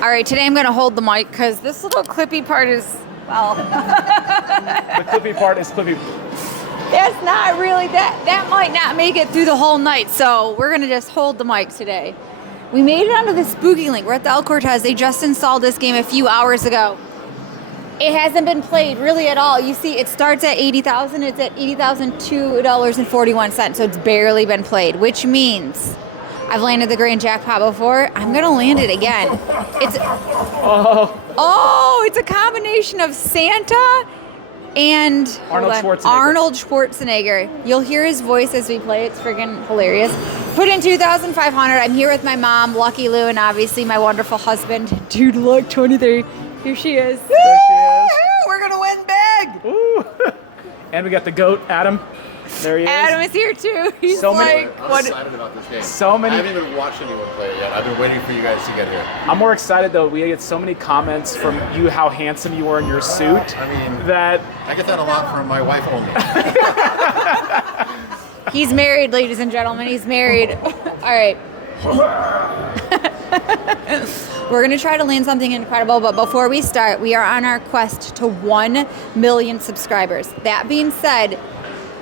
All right, today I'm gonna hold the mic because this little clippy part is, well. The clippy part is clippy. That's not really, that might not make it through the whole night, so we're gonna just hold the mic today. We made it onto the Spooky Link. We're at the El Cortez. They just installed this game a few hours ago. It hasn't been played really at all. You see, it starts at 80,000. It's at $80,002.41, so it's barely been played, which means I've landed the grand jackpot before. I'm gonna land it again. It's it's a combination of Santa and Arnold Schwarzenegger. You'll hear his voice as we play. It's friggin' hilarious. Put in 2,500. I'm here with my mom, Lucky Lou, and obviously my wonderful husband, Dude Luck 23. Here she is. There she is. We're gonna win big. Ooh. And we got the goat, Adam. There he is. Adam is here too. He's So like, many- I'm excited about this game. So many. I haven't even watched anyone play it yet. I've been waiting for you guys to get here. I'm more excited though. We get so many comments from you how handsome you were in your suit. I mean, that I get that a lot from my wife only. he's married, ladies and gentlemen. He's married. All right. We're going to try to land something incredible, but before we start, we are on our quest to 1 million subscribers. That being said,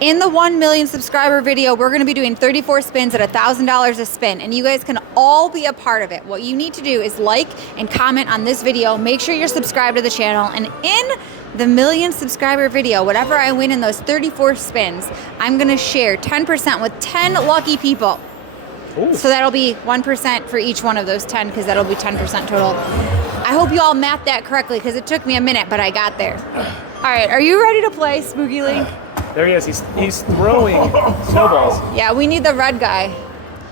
in the 1 million subscriber video, we're going to be doing 34 spins at $1,000 a spin, and you guys can all be a part of it. What you need to do is like and comment on this video. Make sure you're subscribed to the channel, and in the 1 million subscriber video, whatever I win in those 34 spins, I'm going to share 10% with 10 lucky people. Ooh. So that'll be 1% for each one of those 10, because that'll be 10% total. I hope you all mapped that correctly, because it took me a minute, but I got there. All right, are you ready to play Spooky Link? there he is. He's throwing snowballs. Yeah, we need the red guy.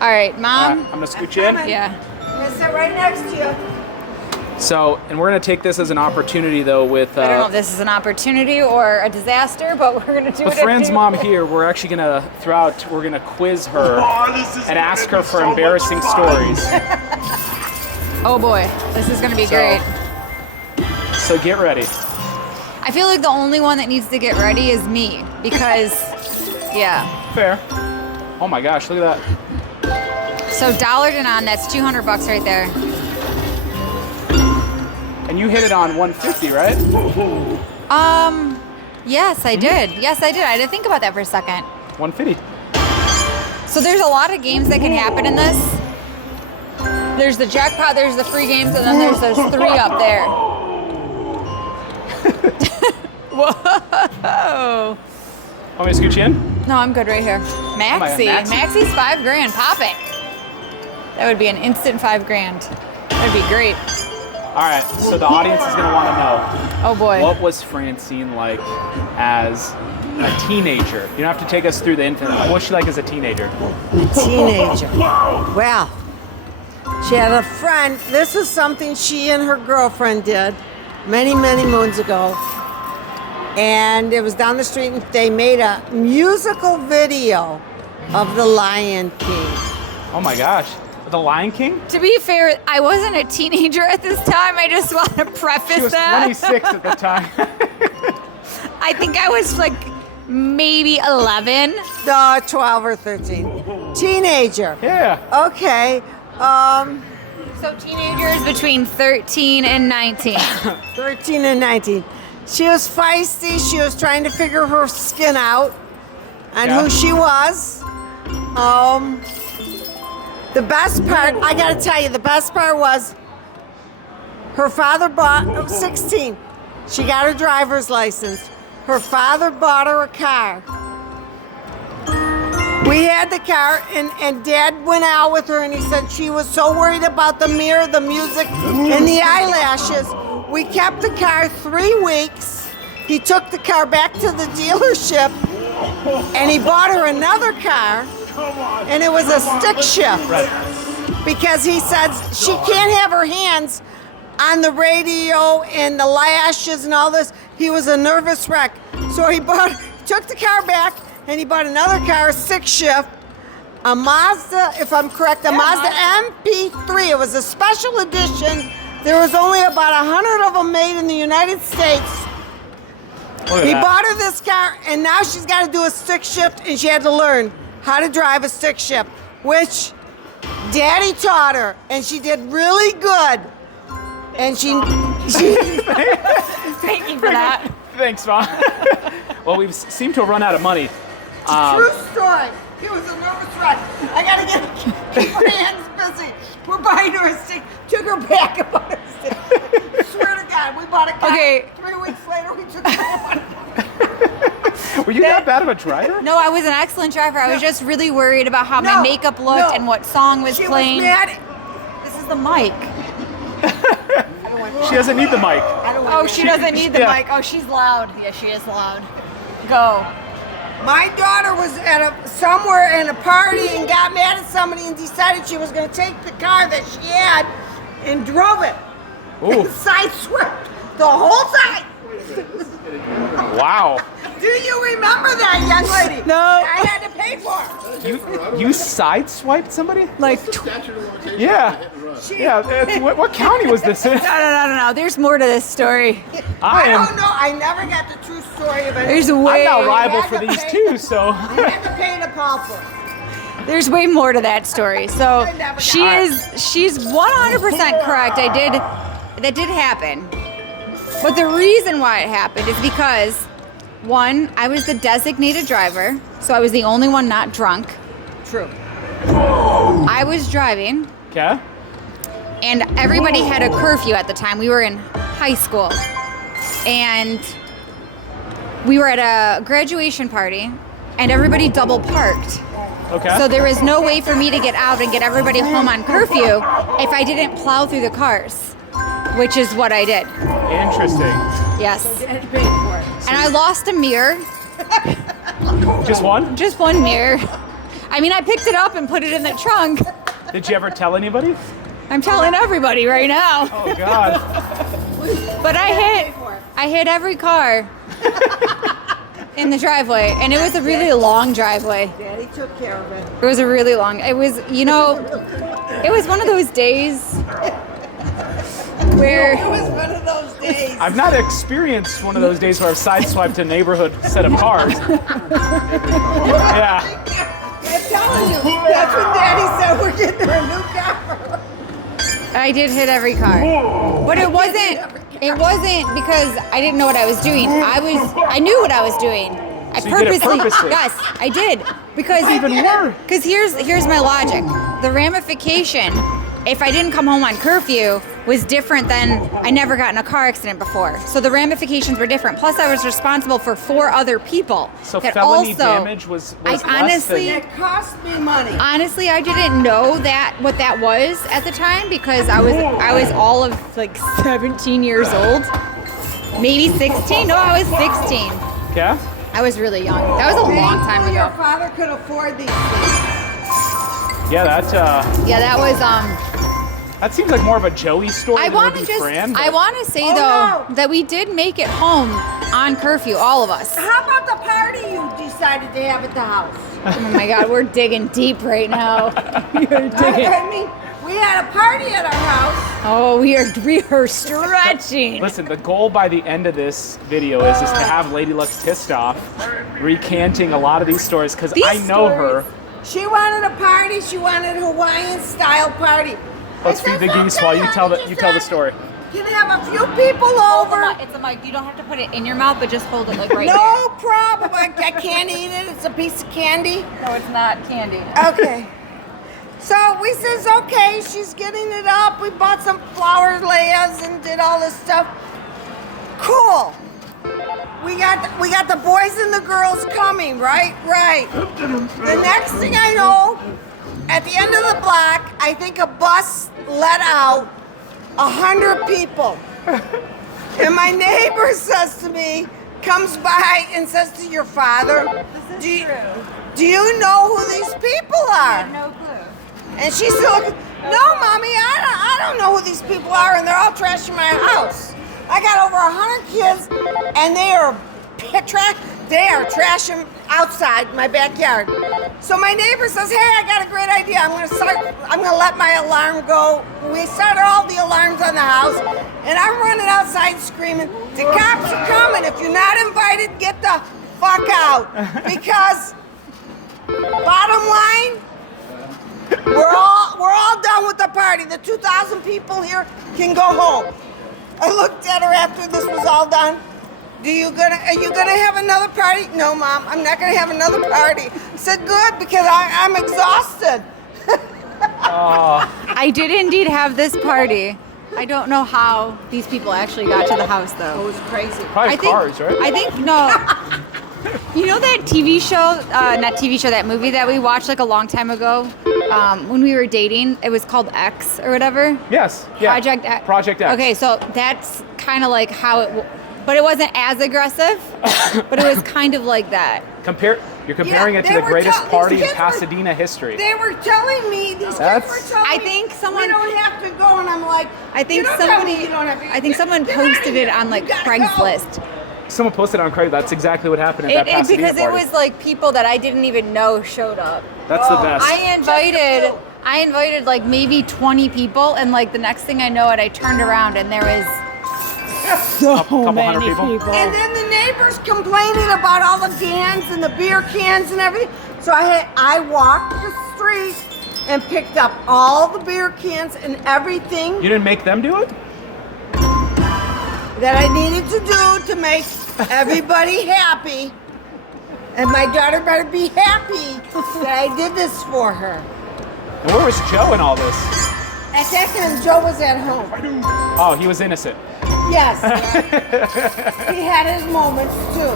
All right, Mom. I'm gonna scoot you in. Yeah. I'm gonna sit right next to you. So, and we're gonna take this as an opportunity though with I don't know if this is an opportunity or a disaster, but we're gonna do it. with Fran's mom here. We're actually gonna we're gonna quiz her and ask her for embarrassing stories. Oh boy, this is gonna be great. So get ready. I feel like the only one that needs to get ready is me, because, yeah. Fair. Oh my gosh, look at that. So dollared and on, that's $200 right there. And you hit it on 150, right? Yes, I did. Yes, I did. I had to think about that for a second. 150. So there's a lot of games that can happen in this. There's the jackpot, there's the free games, and then there's those 3 up there. Whoa. Want me to scoot you in? No, I'm good right here. Maxie. Maxie? Maxie's $5,000. Pop it. That would be an instant $5,000. That'd be great. All right, so the audience is gonna wanna know, Oh boy. what was Francine like as a teenager? You don't have to take us through the infinite. What was she like as a teenager? Teenager. Well, she had a friend. This is something she and her girlfriend did many, many moons ago. And it was down the street, and they made a musical video of The Lion King. Oh my gosh, The Lion King? To be fair, I wasn't a teenager at this time. I just want to preface She was that. 26 at the time. I think I was like maybe 11. 12 or 13. Teenager. Yeah. Okay. So teenagers between 13 and 19. 13 and 19. She was feisty. She was trying to figure her skin out and Yeah. who she was. The best part, I gotta tell you, the best part was her father bought, 16. She got her driver's license. Her father bought her a car. We had the car, and Dad went out with her, and he said she was so worried about the mirror, the music, and the eyelashes. We kept the car 3 weeks. He took the car back to the dealership, and he bought her another car, and it was a stick shift. Because he said she can't have her hands on the radio and the lashes and all this. He was a nervous wreck. So he took the car back, and he bought another car, a stick shift, a Mazda, if I'm correct, a Mazda MP3. It was a special edition. There was only about 100 of them made in the United States. He bought her this car, and now she's got to do a stick shift, and she had to learn how to drive a stick shift, which Daddy taught her, and she did really good. And she Thank you for that. Thanks, Mom. Well, we seem to have run out of money. true story. He was a nervous wreck. I gotta keep her hands busy. We're buying her a stick. Took her back and bought her a stick. Swear to God, we bought a car. Okay. 3 weeks later, we took her. Were you that bad of a driver? No, I was an excellent driver. I was just really worried about how my No, makeup looked no. and what song was She playing. was mad. This is the mic. She doesn't need the mic. I don't Oh, want she doesn't need the Yeah. mic. Oh, she's loud. Yeah, she is loud. Go. My daughter was at somewhere in a party and got mad at somebody and decided she was going to take the car that she had and drove it. Ooh. Side swept the whole time. Wow. Do you remember that, young lady? No. I had to pay for it. You sideswiped somebody? Like, Statute of limitations. Yeah. She, Yeah. What county was this in? no. There's more to this story. I don't know. I never got the true story of it. There's I'm way, not liable had for to these pay- two, so. I had to pay the pauper. there's way more to that story. So she's 100% correct. That did happen. But the reason why it happened is because, one, I was the designated driver, so I was the only one not drunk. True. I was driving, Okay. and everybody had a curfew at the time. We were in high school, and we were at a graduation party, and everybody double parked. Okay. So there was no way for me to get out and get everybody home on curfew if I didn't plow through the cars, which is what I did. Interesting. Yes. And I lost a mirror, Just one? just one mirror. I mean, I picked it up and put it in the trunk. Did you ever tell anybody? I'm telling everybody right now. Oh, God. But I hit every car in the driveway, and it was a really long driveway. Daddy took care of it. It was a really long. It was, it was one of those days where It was one of those days. I've not experienced one of those days where I've sideswiped a neighborhood set of cars. Yeah. I'm telling you, that's when Daddy said we're getting her a new car. I did hit every car. But it wasn't because I didn't know what I was doing. I knew what I was doing. I So you did it purposely? Yes, I did. Because Even worse. Because here's my logic. The ramification, if I didn't come home on curfew, was different than I never got in a car accident before. So the ramifications were different. Plus, I was responsible for 4 other people. So that felony also, damage was I less honestly, than... It cost me money. Honestly, I didn't know what that was at the time because I was all of like 17 years old, maybe 16. No, I was 16. Yeah? I was really young. That was a long time Thankfully, your ago. father could afford these things. Yeah, Yeah, that was that seems like more of a Joey story I than it would want be to Fran. I want to say Oh, though no. that we did make it home on curfew, all of us. How about the party you decided to have at the house? Oh my God, we're digging deep right now. You're digging. I mean, we had a party at our house. Oh, we are stretching. Listen, the goal by the end of this video is to have Lady Luck pissed off, recanting a lot of these stories, because These I know her. She wanted a party. She wanted a Hawaiian style party. Let's I feed said, the geese "Okay, while you tell the honey, story. Can have a few people over. It's a mic. You don't have to put it in your mouth, but just hold it like right No problem. I can't eat it. It's a piece of candy. here. No, it's not candy. Okay. So we says, okay, she's getting it up. We bought some flower layers and did all this stuff. Cool. We got the boys and the girls coming, right? Right. The next thing I know, at the end of the block, I think a bus let out 100 people. And my neighbor says to me, comes by and says to your father, do you know who these people are? No clue. And she's still looking, no, Mommy, I don't know who these people are, and they're all trashing my house. I got over 100 kids, and they are trashing outside my backyard. So my neighbor says, hey, I got a great idea. I'm gonna let my alarm go. We started all the alarms on the house, and I'm running outside screaming, the cops are coming. If you're not invited, get the fuck out. Because bottom line, we're all done with the party. The 2,000 people here can go home. I looked at her after this was all done. Are you gonna have another party? No, Mom, I'm not gonna have another party. I said, good, because I'm exhausted. I did indeed have this party. I don't know how these people actually got to the house, It though. was crazy. Probably cars, right? I think, no. You know that TV show, not TV show, that movie that we watched like a long time ago when we were dating? It was called X or whatever. Yes. Yeah. Project X. Project X. Okay, so that's kind of like how but it wasn't as aggressive, but it was kind of like that. You're comparing Yeah, it to they the were greatest these party in kids were- Pasadena history. They were telling me, these kids That's- were telling I me, think someone- we don't have to go, and I'm like, I think you don't tell me somebody, you don't have to. I think someone Get out of posted it here. on like You gotta Craigslist. Someone posted on Craigslist. That's exactly what happened at that Pasadena Because it party. was like people that I didn't even know showed up. That's the best. I invited like maybe 20 people, and like the next thing I know it, I turned around and there was so Couple hundred many people? people. And then the neighbors complaining about all the cans and the beer cans and everything. So I walked the street and picked up all the beer cans and everything You didn't make them do it? that I needed to do to make everybody happy. And my daughter better be happy that I did this for her. And where was Joe in all this? At that time, Joe was at home. Oh, he was innocent. Yes. He had his moments too.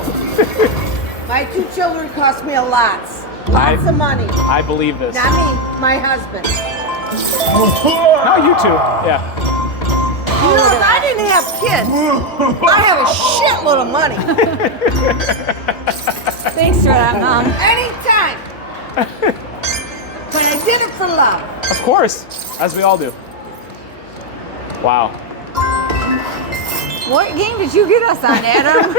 My 2 children cost me lots of money. I believe this. Not me, my husband. No, you two. Yeah. You know, if I didn't have kids, I have a shitload of money. Thanks for that, Mom. Anytime. But I did it for love. Of course, as we all do. Wow. What game did you get us on, Adam?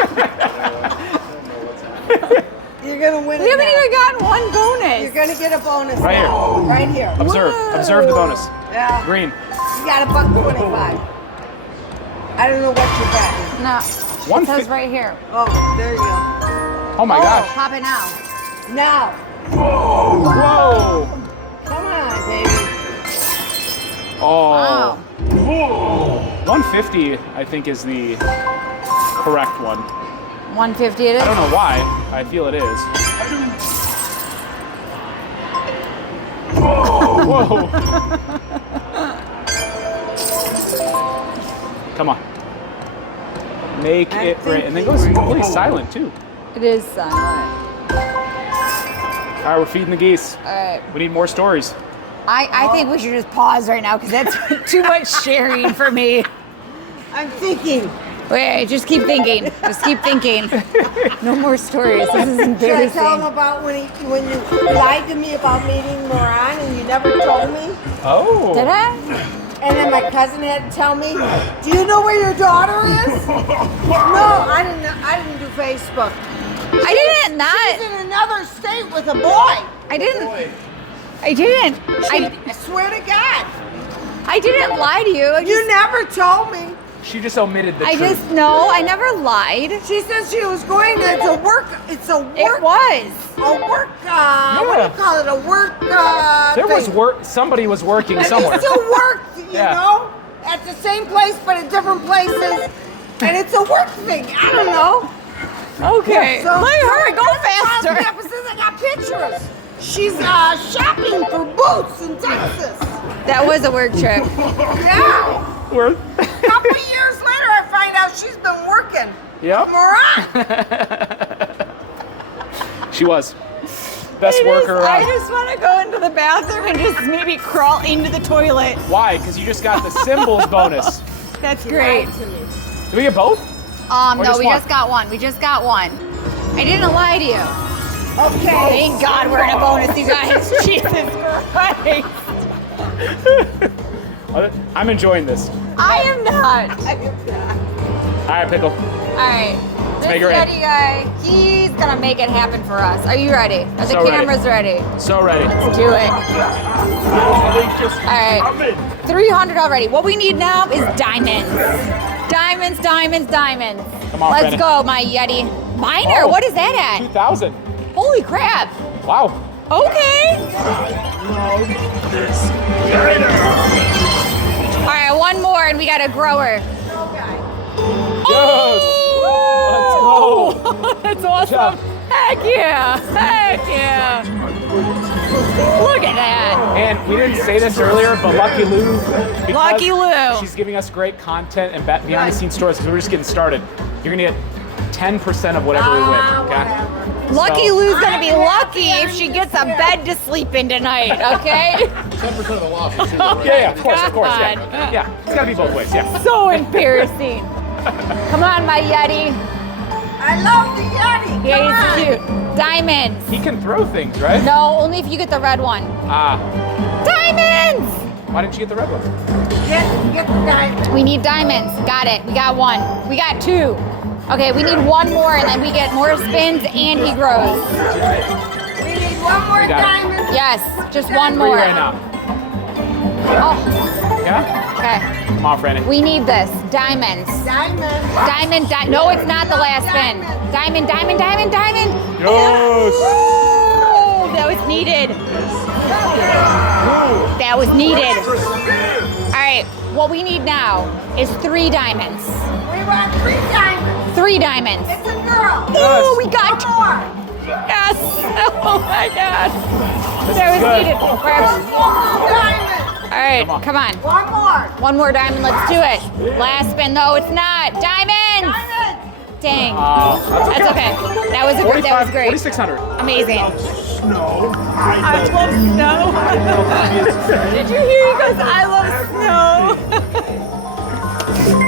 You're gonna win We it haven't now. even gotten one bonus. You're gonna get a bonus Right here. now. Right here. Observe. Whoa. Observe the bonus. Yeah. Green. You got $1.25. I don't know what you're betting. No, One it says fi- right here. Oh, there you go. Oh my gosh. Pop it now. Now. Whoa. Come on, baby. Oh. Wow. 150, I think, is the correct one. 150 it is. I don't know why. I feel it is. Whoa. Come on. Make it rain. And then it goes completely silent, too. It is silent. All right, we're feeding the geese. All right. We need more stories. I think we should just pause right now because that's too much sharing for me. I'm thinking. Wait, just keep thinking. Just keep thinking. No more stories. This is Should I embarrassing. tell him about when you lied to me about meeting Moran and you never told me? Oh. Did I? And then my cousin had to tell me, do you know where your daughter is? No, I didn't know. I didn't do Facebook. I didn't not. She's in another state with a boy. I didn't. I didn't. I swear to God. I didn't lie to you. You never told me. She just omitted the I truth. just no. I never lied. She said she was going to, it's a work, It was. what do you call it? A work There was thing. work. Somebody was working And somewhere. It still worked, you Yeah. know? At the same place, but at different places. And it's a work thing. I don't know. Okay. So- Let her go Los faster. Angeles, I got pictures. She's shopping for boots in Texas. That was a work trip. Yeah. We're- A couple years later, I find out she's been working. Yep. Moran. She was. Best worker I around. just want to go into the bathroom and just maybe crawl into the toilet. Why? Because you just got the symbols bonus. That's great. Lied to me. Do we get both? Or No, just we one? just got one. We just got one. I didn't lie to you. Okay. Thank God we're in a bonus, you guys. Jesus Christ. I'm enjoying this. I am not. All right, Pickle. All right. This make it rain. Yeti guy, he's gonna make it happen for us. Are you ready? Are the So ready. cameras ready? So ready. Let's do it. All right. 300 already. What we need now is diamonds. Diamonds, diamonds, diamonds. Come on, Let's Brennan. go, my Yeti. Miner, Oh. what is that 2,000. at? Holy crap. Wow. Okay. All right, one more and we got a grower. Yes! Oh! Let's go! That's awesome. Heck yeah! Heck yeah! Look at that. And we didn't say this earlier, but Lucky Lou, because Lucky Lou. she's giving us great content and behind the scenes stories because we're just getting started. You're gonna get 10% of whatever we win, okay? Lucky So- Lou's gonna be lucky if she gets a bed to sleep in tonight, okay? 10% of the loss. Yeah, of course, yeah. Yeah, it's gotta be both ways, yeah. So embarrassing. Come on, my Yeti. I love the Yeti. Yeah, Come he's on. cute. Diamonds. He can throw things, right? No, only if you get the red one. Ah, Diamonds! why didn't you get the red one? Get the diamond. We need diamonds. Got it. We got one. We got two. Okay, we need one more, and then we get more spins, and he grows. We need one more got it. diamond. Yes, just one Free more. right now. Oh, Yeah? okay. Come on, Franny. We need this. Diamonds. Diamond. No, it's not the last spin. Diamond, diamond, diamond, diamond. Yes! Oh, that was needed. That was needed. All right, what we need now is 3 diamonds. We want 3 diamonds. 3 diamonds. It's a girl. Oh, we got One more. yes. Oh my God. That was good. needed. One more diamond. All right, come on. One more. One more diamond. Let's do it. Last spin. No, it's not. Diamonds. Diamond. Dang. That's okay. That was a good. That was great. 4,600. Amazing. I love snow. Did you hear? He goes, I love snow.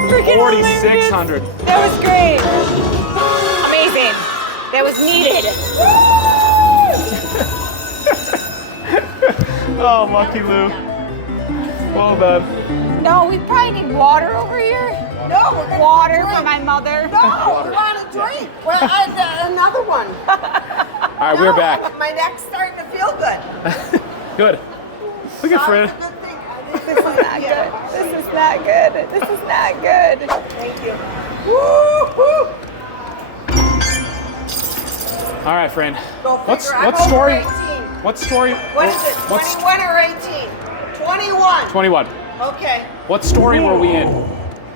Freaking 4,600. hilarious. That was great. Amazing. That was needed. Oh, Lucky Lou. Well done. No, we probably need water over here. No, we're gonna Water drink. for my mother. No, we want a drink. Well, another one. All right, we're back. My neck's starting to feel good. Good. Look at Fred. That's a good thing. This is not good. This is not good. This is not good. Thank you. Woo-hoo. All right, friend. Go What's figure. what I'm over story? 18. What story? What is it? What's 21 or 18? 21. 21? Okay. What story were we in?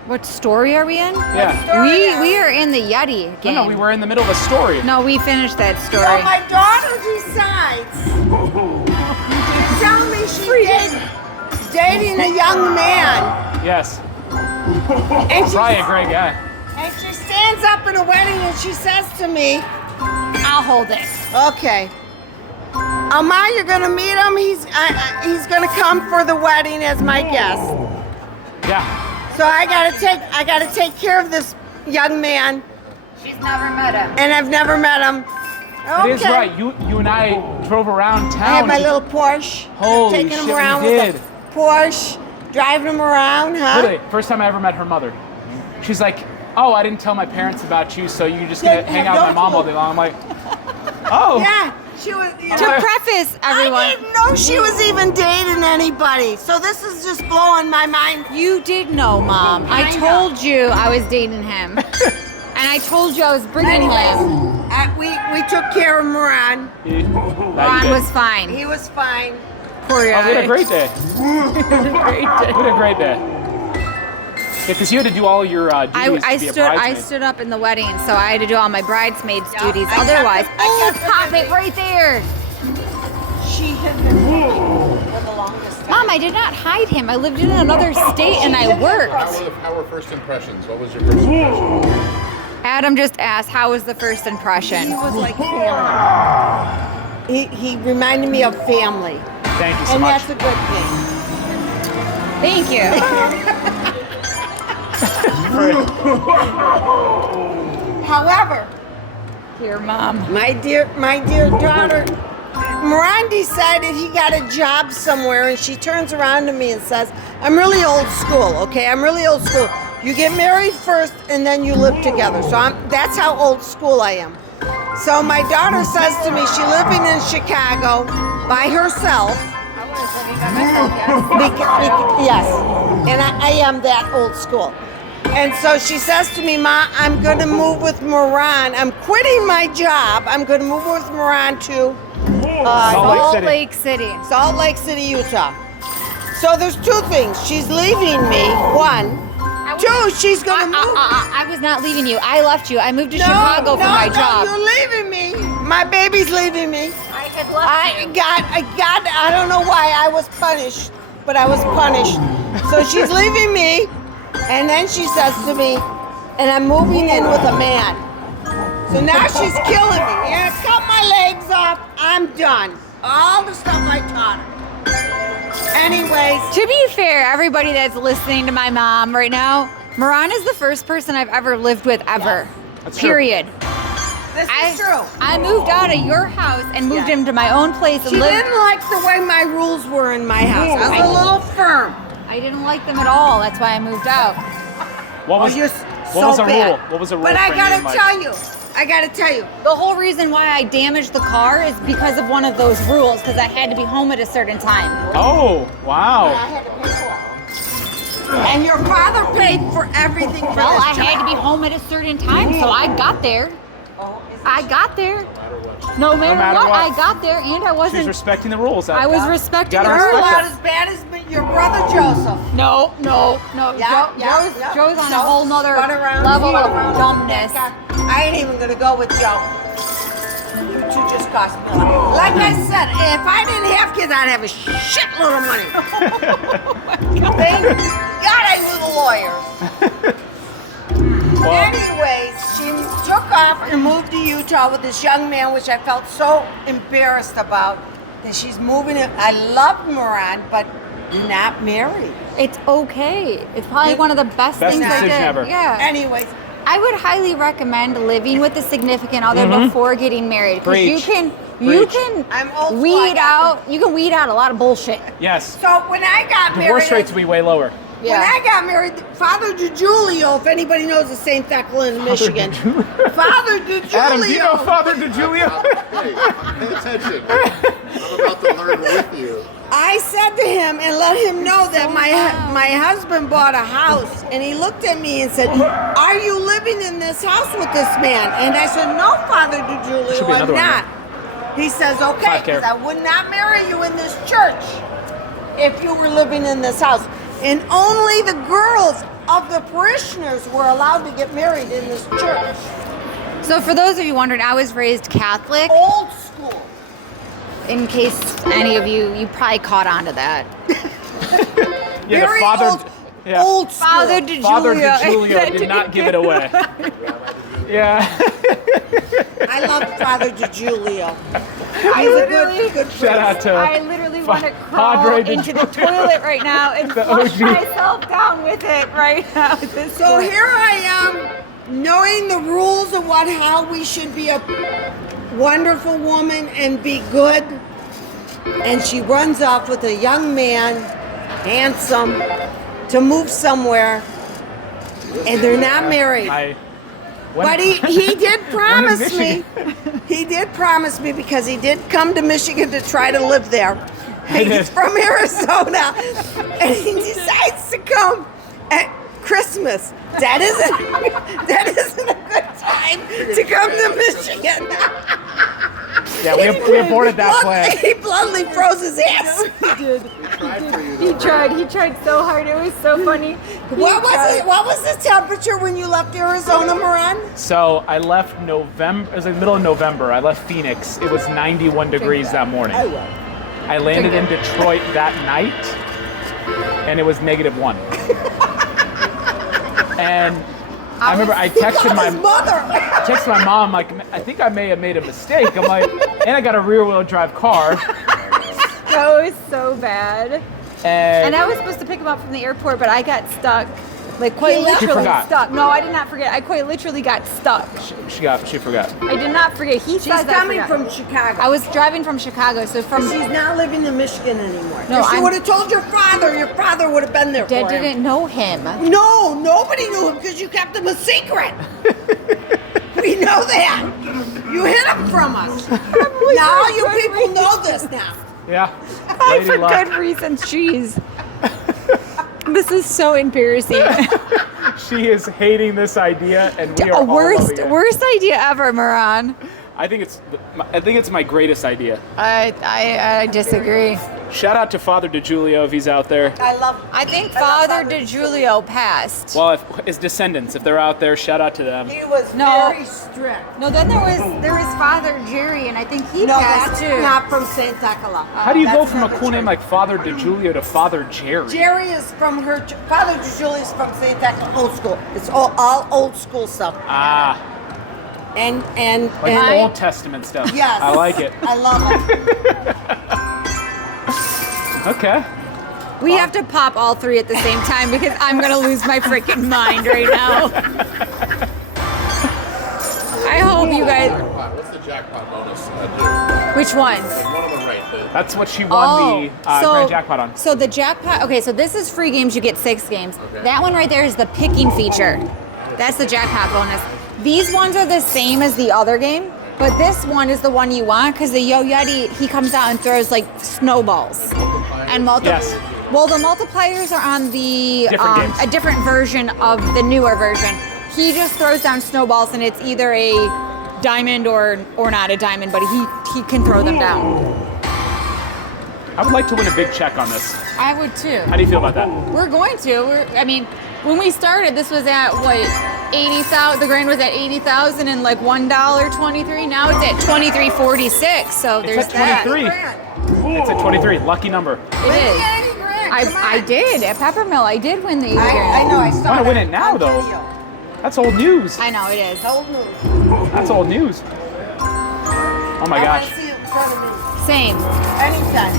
What story are we in? Yeah. We are in the Yeti again. No, we were in the middle of a story. No, we finished that So story. my daughter decides to tell me she's dating a young man. Yes. And she, Brian, Greg, yeah. and she stands up at a wedding and she says to me, I'll hold it. okay, Alma, you're gonna meet him. He's gonna come for the wedding as my guest. Yeah. So I gotta take care of this young man, She's never met him. and I've never met him. Okay. It is right. You and I drove around town. I had my little Porsche. Holy taking shit, him we around did. with a Porsche, driving him around, huh? Literally, first time I ever met her mother. She's like, oh, I didn't tell my parents about you, so you're just gonna hang out with my mom all day long. I'm like, oh. Yeah, she was. To preface, everyone, I didn't know she was even dating anybody. So this is just blowing my mind. you did know, Mom. I I know. told you I was dating him. And I told you I was bringing him. We took care of Moran. Ron was fine. He was fine. Poor Oh, we had guy. a great day. Great day. We had a great day. Yeah, because you had to do all your duties I to be a stood bridesmaid. up in the wedding, so I had to do all my bridesmaids' duties. I kept Otherwise, it- I oh, kept it pop busy. it right there. She had been working for the longest time. Mom, I did not hide him. I lived in another state and I worked. How were first impressions? What was your first impression? Adam just asked, how was the first impression? He was like family. He reminded me of family, Thank you so and much. that's a good thing. Thank you. However, Dear Mom. my dear daughter, Moran decided he got a job somewhere, and she turns around to me and says, I'm really old school, okay? I'm really old school. You get married first, and then you live together. So that's how old school I am. So my daughter says to me, she's living in Chicago by herself. Yes, and I am that old school. And so she says to me, Ma, I'm going to move with Moran. I'm quitting my job. I'm going to move with Moran to Salt Lake City. Salt Lake City, Utah. So there's two things. She's leaving me. One, too. She's gonna move. I was not leaving you. I left you. I moved to No, Chicago for my no, job. you're leaving me. My baby's leaving me. I had left I don't know why I was punished, but I was punished. So she's leaving me, and then she says to me, and I'm moving in with a man. So now she's killing me. You're gonna cut my legs off. I'm done. All the stuff I taught her. Anyways, To be fair, everybody that's listening to my mom right now, Moran is the first person I've ever lived with ever. That's true. Period. this is true. I moved out of your house and moved into my own place and She lived. didn't like the way my rules were in my house. I was a little firm. I didn't like them at all. That's why I moved out. What was, You're what so was a bad. rule? What was a rule? But I for you gotta and Mike? tell you, The whole reason why I damaged the car is because of one of those rules, because I had to be home at a certain time. Oh, wow. I had to pay for it. And your father paid for everything for Well, this I had to be job. home at a certain time, so I got there. Oh, is it- I got there. No matter, matter what, what. I got there, and I She's wasn't. respecting the rules. I was respecting gotta the You're rules. respect about as bad as your brother Joseph. No. Yeah, Joe's on a Joe, whole nother spun around, level spun of around. dumbness. I ain't even gonna go with Joe. You two just cost me a lot. Like I said, if I didn't have kids, I'd have a shitload of money. Thank God I knew the lawyers. Well, Anyways, she took off and moved to Utah with this young man, which I felt so embarrassed about. That she's moving it. I love Moran, but not married. It's okay. It's probably one of the best things I decision did. ever. Yeah. Anyways, I would highly recommend living with a significant other before getting married, because you Preach. you Preach. can I'm old school, I weed got out a lot of bullshit. yes. so when I got Divorce married, rates will be way lower. when I got married, Father DiGiulio, if anybody knows, is St. Thecla in Michigan. Father DiGiulio. Adam, do you know Father DiGiulio? Hey, pay attention. I'm about to learn with you. I said to him and let him know that my husband bought a house, and he looked at me and said, "Are you living in this house with this man?" And I said, "No, Father DiGiulio, Should be I'm another one, not." He says, "Okay, 5K. because I would not marry you in this church if you were living in this house." And only the girls of the parishioners were allowed to get married in this church. So for those of you wondering, I was raised Catholic. Old school. In case any of you probably caught on to that. Yeah, Very the father. old school. Father DiGiulio. Father DiGiulio did not give it away. Yeah. I love Father DiGiulio. He's a good priest. Shout out to I literally want to crawl Padre into the DiGiulio. toilet right now and The flush OG. myself down with it right now. at this So point. here I am, knowing the rules of how we should be a wonderful woman and be good. And she runs off with a young man, handsome, to move somewhere. And they're not married. But he did promise me. He did promise me, because he did come to Michigan to try to live there. He's from Arizona, and he decides to come at Christmas. That isn't a good time to come to Michigan. Yeah, we aborted that plan. He bluntly froze his ass. He tried so hard. It was so funny. What was the temperature when you left Arizona, Moran? So I left November. It was like the middle of November. I left Phoenix. It was 91 degrees that morning. I landed in Detroit that night, and it was -1. And I remember I texted my mom, like, I think I may have made a mistake. I'm like, and I got a rear-wheel drive car. That was so bad. And I was supposed to pick him up from the airport, but I got stuck. Like, quite literally forgot. stuck. No, I did not forget. I quite literally got stuck. She forgot. I did not forget. She's coming from Chicago. I was driving from Chicago, so from... She's not living in Michigan anymore. No, if she I'm- would have told your father would have been there for Dad him. didn't know him. No, nobody knew him because you kept him a secret. We know that. You hid him from us. Now you people know this now. Yeah. For good reasons, jeez. This is so embarrassing. She is hating this idea, and we are all loving it. Worst idea ever, Moran. I think it's my greatest idea. I disagree. Shout out to Father DeGiulio if he's out there. I think Father DeGiulio passed. Well, if his descendants, if they're out there, shout out to them. He was No. very strict. No, then there was Father Jerry, and I think he No, passed that's too. not from St. Tekla. How do you go That's from a not the cool name church. like Father DeGiulio to Father Jerry? Jerry is from her. Father Julie is from St. Tekla, old school. It's all old school stuff. Ah, And like and Old Testament stuff. yes, I like it. I love it. Okay. We have to pop all three at the same time because I'm gonna lose my freaking mind right now. I hope you guys. Jackpot. What's the jackpot bonus? Which one? One on the right. That's what she won the grand jackpot on. So the jackpot. Okay, so this is free games. You get 6 games. Okay. That one right there is the picking feature. That's the jackpot bonus. These ones are the same as the other game, but this one is the one you want because the Yo Yeti, he comes out and throws like snowballs and Yes. Well, the multipliers are on the Different games. a different version of the newer version. He just throws down snowballs and it's either a diamond or not a diamond, but he can throw them down. I would like to win a big check on this. I would too. How do you feel about that? We're going to. I mean, when we started, this was at what 80,000. The grand was at 80,000 and like $1.23. Now it's at 23.46. So there's It's at 23. that. It's at 23. Lucky number. It is. I did at Peppermill. I did win the 80 I grand. know. I saw. I wanna that win it now, on though. video. That's old news. I know it is. Old news. That's old news. Oh my I gosh. want to see it in front of me Same. anytime.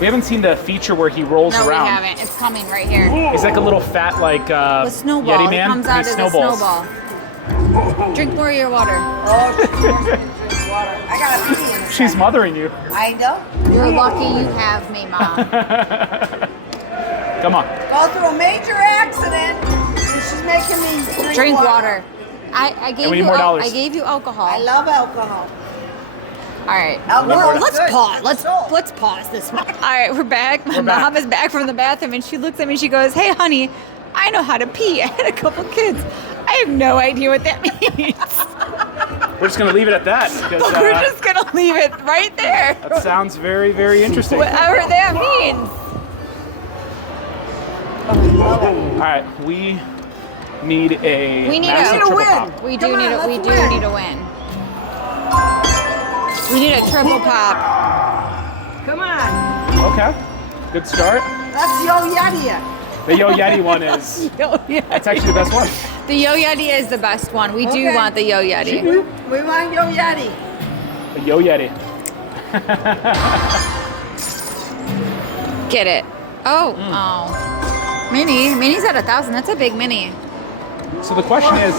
We haven't seen the feature where he rolls No, around. we haven't. It's coming right here. He's like a little fat, like The snowball. Yeti It man. comes out and he as snowballs. a snowball. Drink more of your water. Oh, she's forcing me to drink water. I got a pee in a She's second. mothering you. I know. You're lucky you have me, Mom. Come on. Go through a major accident, and she's making me Drink water. I gave we need you more dollars. I gave you alcohol. I love alcohol. All right. Alcohol is Let's good. pause. Let's So- let's pause this one. All right, we're back. My We're back. mom is back from the bathroom, and she looks at me and she goes, "Hey, honey, I know how to pee. I had a couple kids. I have no idea what that means. We're just gonna leave it at that because We're just gonna leave it right there. that sounds very, very interesting. Whatever that means." All right, we need a We need massive a triple win. pop. We Come do on, need a we let's do win. need a win. We need a triple pop. Come on. Okay, good start. That's Yo Yeti. The Yo Yeti one is Yo that's Yeti. actually the best one. The Yo Yeti is the best one. We do Okay. want the Yo Yeti. We want Yo Yeti. The Yo Yeti. Get it. Oh, oh. Mini's at 1,000. That's a big mini. So the question is,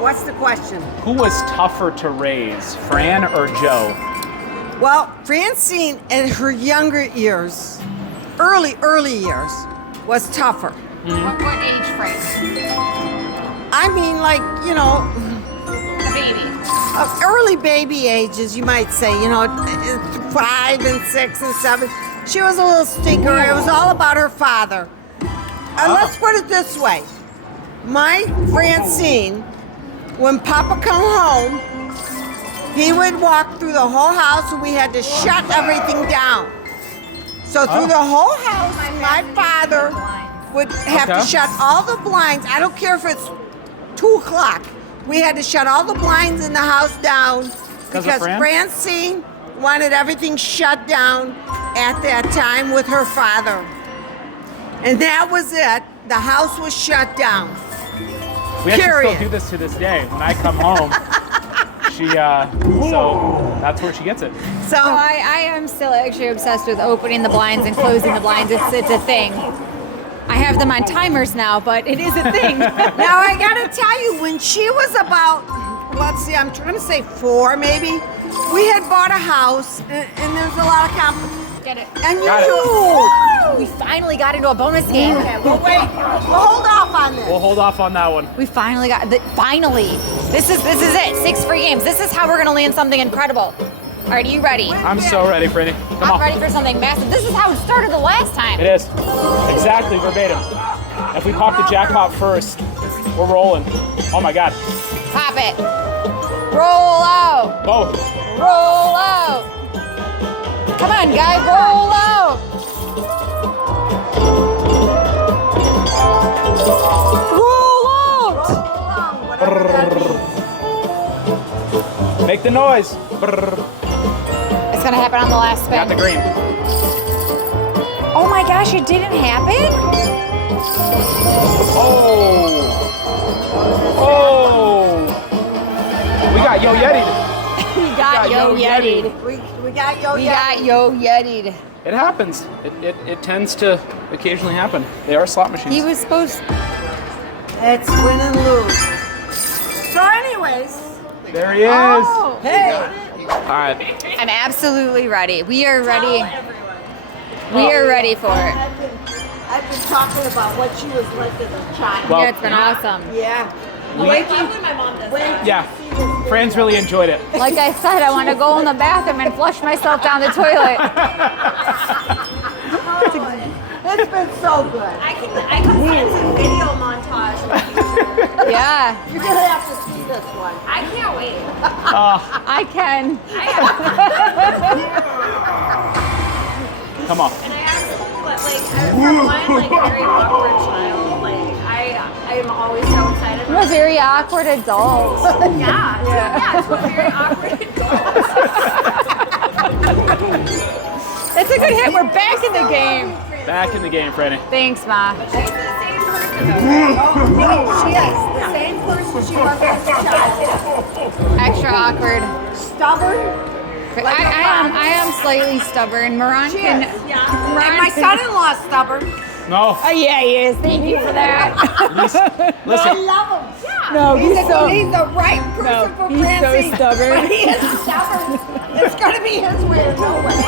What's the question? who was tougher to raise, Fran or Joe? Well, Francine in her younger years, early years, was tougher. What age frame? I mean, like, you know, The baby. early baby ages, you might say, you know, 5 and 6 and 7. She was a little stinker. It was all about her father. And let's put it this way. My Francine, when Papa come home, he would walk through the whole house and we had to shut everything down. So through the whole house, my father would have to Okay. shut all the blinds. I don't care if it's 2 o'clock. We had to shut all the blinds in the house down of because Fran? Francine wanted everything shut down at that time with her father. And that was it. The house was shut down. We actually Period. still do this to this day. When I come home, she so that's where she gets it. So So I am still actually obsessed with opening the blinds and closing the blinds. It's a thing. I have them on timers now, but it is a thing. now I gotta tell you, when she was about, let's see, I'm trying to say 4 maybe, we had bought a house and there's a lot of Get it. and you Got it. knew. We finally got into a bonus game. Okay, well wait, we'll hold off on this. We'll hold off on that one. We finally got finally. This is it. 6 free games. This is how we're gonna land something incredible. All right, are you ready? I'm so ready, Brittany. Come I'm on. ready for something massive. This is how it started the last time. It is. Exactly verbatim. If we pop the jackpot first, we're rolling. Oh my god. Pop it. Roll out. Both. Roll out. Come on, guy, roll out. Roll out. Make the noise. Brrr. It's gonna happen on the last spin. Got the green. Oh my gosh, it didn't happen? Oh. Oh. We got Yo Yeti'd. We got Yo Yeti'd. We got Yo We got Yo Yeti'd. It happens. It tends to occasionally happen. They are slot machines. He was supposed. It's win and lose. So anyways. There he is. Oh, Hey. All right. I'm absolutely ready. We are ready. We are ready for it. I've been talking about what she was like as a child. Well, Yeah, it's been awesome. Yeah. Yeah. Fran's really enjoyed it. Like I said, I want to go in the bathroom and flush myself down the toilet. It's been so good. I can find some video montage. Yeah, You're gonna have to see this one. I can't wait. I can. Come on. And I absolutely like from one very awkward child. Like I am always so excited. I'm a very awkward adult. Yeah, to a very awkward adult. That's a good hit. We're back in the game. Back in the game, Franny. Thanks, Ma. She's the same person. She is the same person she was as a child. Extra awkward. Stubborn. I am slightly stubborn. Moran She can. is. And my son-in-law's stubborn. No. Oh yeah, he is. Thank you for that. I Listen. love him. No, He's the right person for he's so Francie. stubborn. But he is stubborn. It's gonna be his way or no way.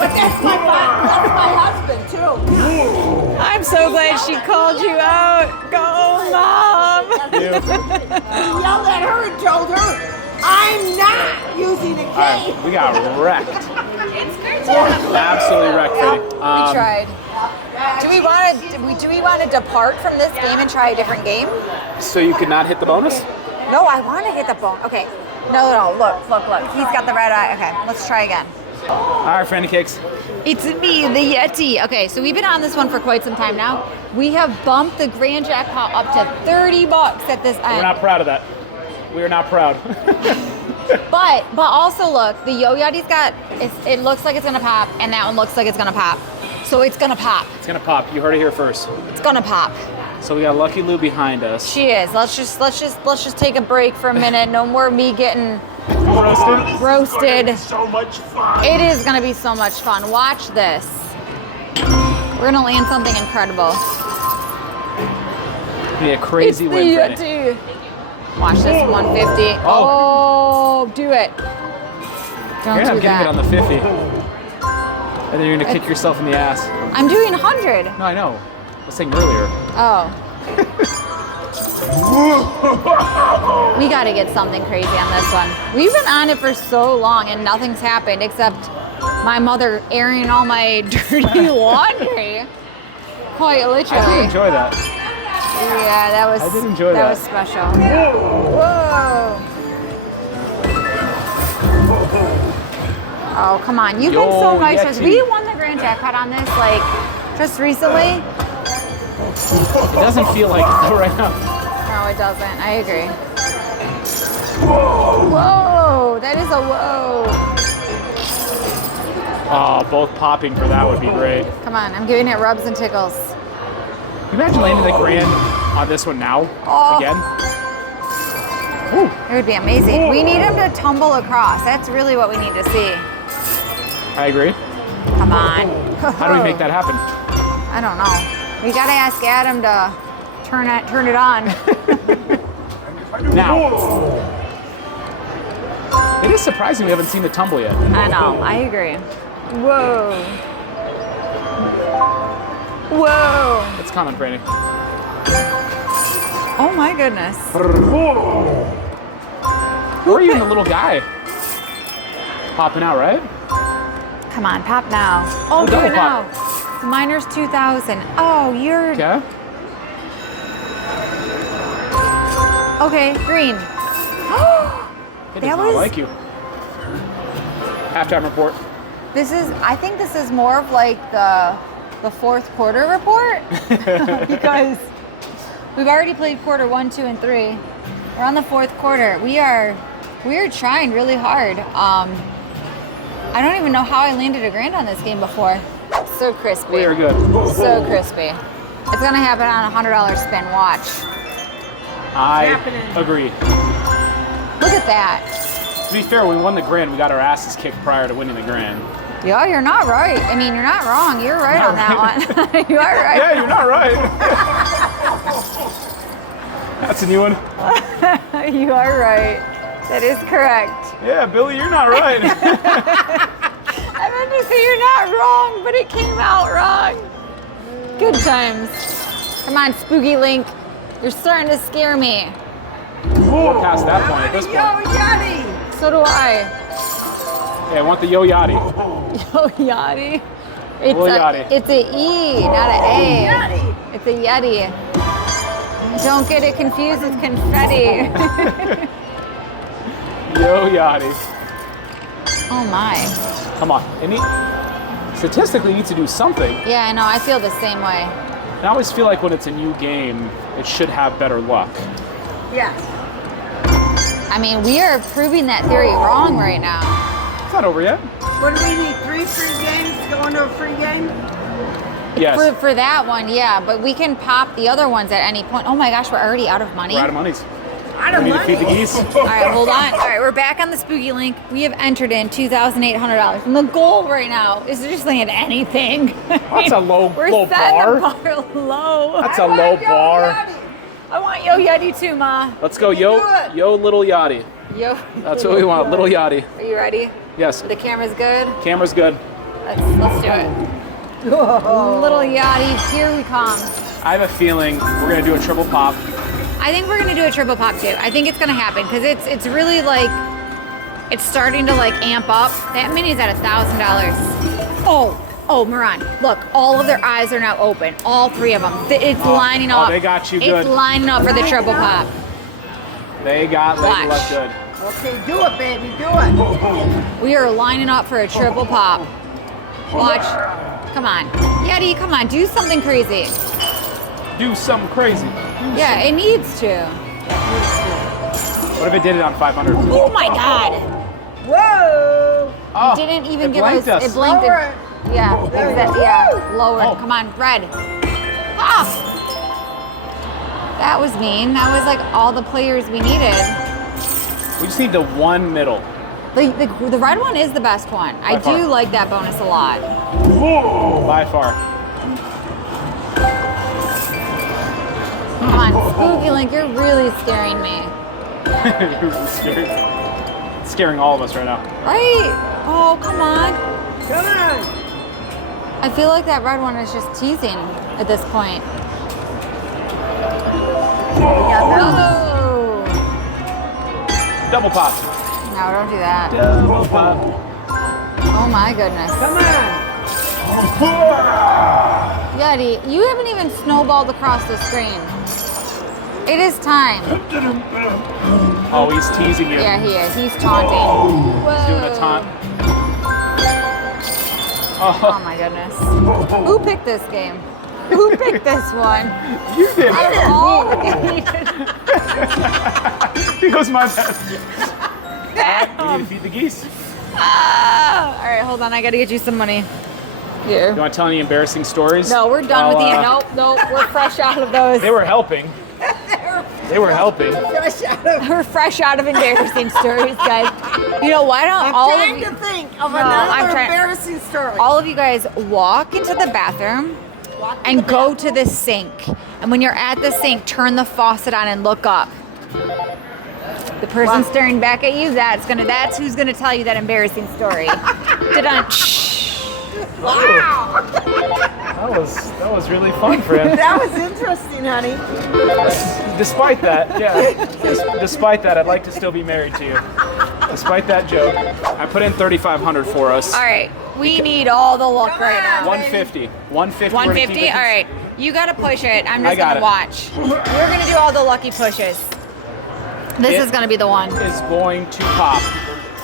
But that's my husband too. I'm so glad she called you out. Go, Mom. He yelled at her and told her, I'm not using a All right. cane. We got wrecked. It's great to have Absolutely wrecked, Franny. We tried. Do we want to depart from this game and try a different game? So you could not hit the bonus? No, I want to hit the bone. Okay. No. Look. He's got the red eye. Okay, let's try again. All right, Franny Cakes. It's me, the Yeti. Okay, so we've been on this one for quite some time now. We have bumped the grand jackpot up to $30 at this end. We're not proud of that. We are not proud. But also look, the Yo Yeti's got. It looks like it's gonna pop, and that one looks like it's gonna pop. So it's gonna pop. It's gonna pop. You heard it here first. It's gonna pop. So we got Lucky Lou behind us. She is. Let's just take a break for a minute. No more me getting roasted. So much fun. It is gonna be so much fun. Watch this. We're gonna land something incredible. Be a crazy it's win, the Franny. Yeti. Watch this 150. Oh, do it. Don't You're do not getting it on that. the 50. And then you're gonna kick yourself in the ass. I'm doing 100. No, I know. I was saying earlier. Oh. We gotta get something crazy on this one. We've been on it for so long and nothing's happened except my mother airing all my dirty laundry. Quite literally. I did enjoy that. Yeah, that was. I did enjoy that. That was special. Whoa. Oh, come on. You've been so Yo, nice to us. Yeti. We won the grand jackpot on this, like, just recently. It doesn't feel like it though right now. No, it doesn't. I agree. Whoa. That is a whoa. Oh, both popping for that would be great. Come on. I'm giving it rubs and tickles. Can you imagine landing the grand on this one now? Oh. Again? It would be amazing. We need him to tumble across. That's really what we need to see. I agree. Come on. How do we make that happen? I don't know. We gotta ask Adam to turn it on. Now, it is surprising we haven't seen the tumble yet. I know. I agree. Whoa. Whoa. It's coming, Franny. Oh my goodness. Or even the little guy popping out, right? Come on, pop now. Oh, Oh, do double it now. Miner's 2,000. Oh, you're. Okay. Okay, green. It does That not was- like you. Halftime report. I think this is more of like the fourth quarter report because we've already played quarter 1, 2, and 3. We're on the fourth quarter. We are trying really hard. I don't even know how I landed a grand on this game before. So crispy. We are good. So crispy. It's gonna happen on a $100 spin. Watch. I agree. Look at that. To be fair, when we won the grand, we got our asses kicked prior to winning the grand. Yeah, you're not right. I mean, you're not wrong. You're right on that one. You are right. Yeah, you're not right. That's a new one. You are right. That is correct. Yeah, Billy, you're not right. I meant to say you're not wrong, but it came out wrong. Good times. Come on, Spooky Link. You're starting to scare me. We're past that point at this point. Yo, Yachty! So do I. Yeah, I want the Yo Yachty. Yo Yachty. Yachty. It's a E, not an A. Yachty. It's a Yeti. Don't get it confused with confetti. Yo Yachty. Oh my. Come on. Statistically, it needs to do something. Yeah, I know. I feel the same way. I always feel like when it's a new game, it should have better luck. Yes. I mean, we are proving that theory wrong right now. It's not over yet. What do we need? 3 free games to go into a free game? Yes. For that one, yeah, but we can pop the other ones at any point. Oh my gosh, we're already out of money. We're out of monies. Out of We need to money. feed the geese. All right, hold on. All right, we're back on the Spooky Link. We have entered in $2,800. And the goal right now is to just land anything. That's a low We're bar. setting the bar low. That's a low bar. I want Yo Yeti too, Ma. Let's go, Yo Little Yachty. Yo. That's what we want, Little Yachty. Are you ready? Yes. The camera's good. Camera's good. Let's do it. Little Yachty, here we come. I have a feeling we're gonna do a triple pop. I think we're gonna do a triple pop too. I think it's gonna happen because it's really like it's starting to like amp up. That mini's at $1,000. Oh, Moran, look, all of their eyes are now open. All 3 of them. It's lining up. They got you good. It's lining up for the triple pop. They got Lady Luck Watch. good. Okay, do it, baby, do it. We are lining up for a triple pop. Watch. Come on. Yeti, come on, do something crazy. Do something crazy. Yeah, it needs to. What if it did it on 500? Oh my God. Whoa! Oh, It didn't even it give us. blanked It blinked. Lower it. Yeah, exactly. Yeah, lower. Oh. Come on, red. Ah! That was mean. That was like all the players we needed. We just need the one middle. The red one is the best one. I far. do like that bonus a lot. By far. Come on, Spooky Link, you're really scaring me. You're really scared. It's scaring all of us right now. Right? Oh, come on. Come on. I feel like that red one is just teasing at this point. Oh. Double pop. No, don't do that. Double pop. Oh my goodness. Come on. Yeti, you haven't even snowballed across the screen. It is time. Oh, he's teasing you. Yeah, he is. He's taunting. He's doing a taunt. Oh my goodness. Who picked this game? Who picked this one? You did. Out of all we needed. Here goes my best. We need to feed the geese. Ah! All right, hold on. I got to get you some money. Here. You want to tell any embarrassing stories? No, we're done with the. Nope. We're fresh out of those. They were helping. They were helping. We're fresh out of embarrassing stories, guys. You know, why don't I'm all trying of you, to think of No, I'm another trying- embarrassing story. all of you guys walk into the bathroom and go to the sink. And when you're at the sink, turn the faucet on and look up. The person staring back at you, that's who's gonna tell you that embarrassing story. Dun. Wow. That was really fun for him. That was interesting, honey. Despite that, despite that, I'd like to still be married to you. Despite that joke, I put in 3,500 for us. All right, we need all the luck right now. 150. 150. 150? All right, you gotta push it. I'm I just got gonna it. watch. We're gonna do all the lucky pushes. This is gonna be the one. Is going to pop.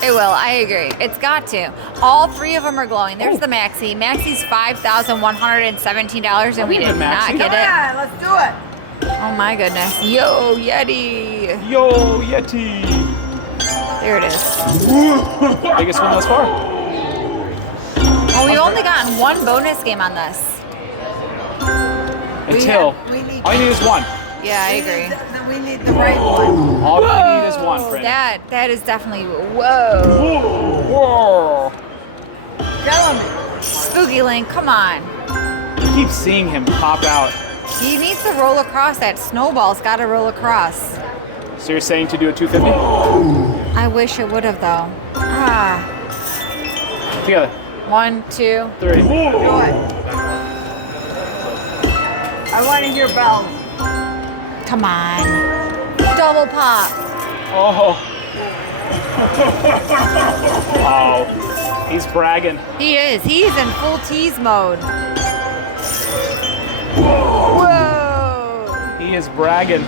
It will. I agree. It's got to. All three of them are glowing. There's the Maxi. Maxi's $5,117, and we did not get it. Yeah, let's do it. Oh my goodness. Yo, Yeti. Yo, Yeti. There it is. Biggest one thus far. Oh, we've only gotten one bonus game on this. Until. All you need is one. Yeah, I agree. We need the right one. All you need is one, friend. That is definitely, whoa. Whoa. Tell me. Spooky Link, come on. I keep seeing him pop out. He needs to roll across. That snowball's got to roll across. So you're saying to do a 250? I wish it would have, though. Ah. Together. 1, 2. 3. Do it. I want to hear bells. Come on. Double pop. Oh. Oh. He's bragging. He is. He's in full tease mode. Whoa. He is bragging.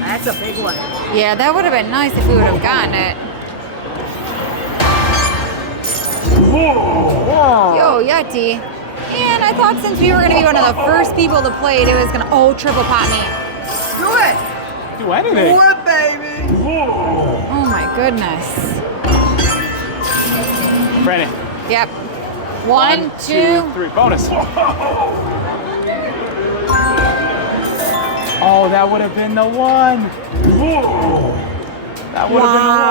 That's a big one. Yeah, that would have been nice if we would have gotten it. Yo, Yeti. And I thought since we were going to be one of the first people to play it, it was going to, triple pop me. Do it. Do anything. Do it, baby. Oh my goodness. Brandon. Yep. 1, 2. 3. Bonus. Oh, that would have been the one. That would have been the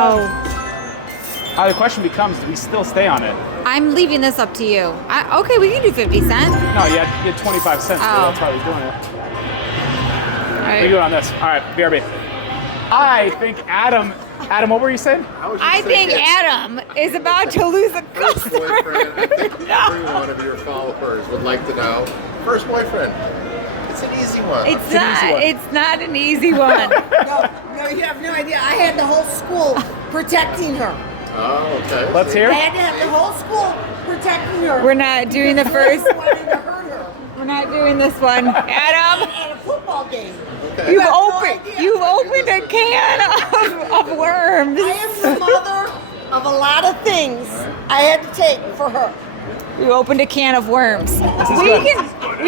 one. The question becomes, do we still stay on it? I'm leaving this up to you. Okay, we can do 50 cents. No, you had 25 cents. So that's why I was doing it. All right. We do it on this. All right, BRB. I think Adam, what were you saying? I think Adam is about to lose a First customer. boyfriend, I think every one of your followers would like to know. First boyfriend. It's an easy one. It's not an easy one. No, you have no idea. I had the whole school protecting her. Oh, okay. Let's hear I it. had to have the whole school protecting her. We're not doing the first. Wanted to hurt her. We're not doing this one. Adam, At a football game. Okay. you've have no opened idea. a can of worms. I am the mother of a lot of things I had to take for her. You opened a can of worms. We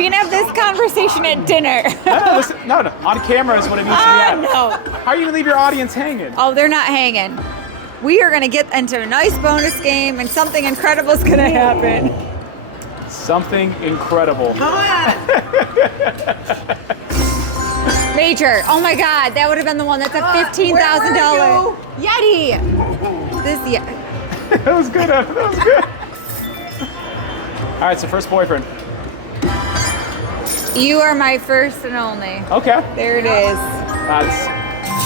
can have this conversation at dinner. No, on camera is what it needs to be at. No. How are you going to leave your audience hanging? Oh, they're not hanging. We are going to get into a nice bonus game, and something incredible is going to happen. Something incredible. Come on. Major. Oh my God, that would have been the one. That's a $15,000 Yeti. That was good. That was good. All right, so first boyfriend. You are my first and only. Okay. There it is. That's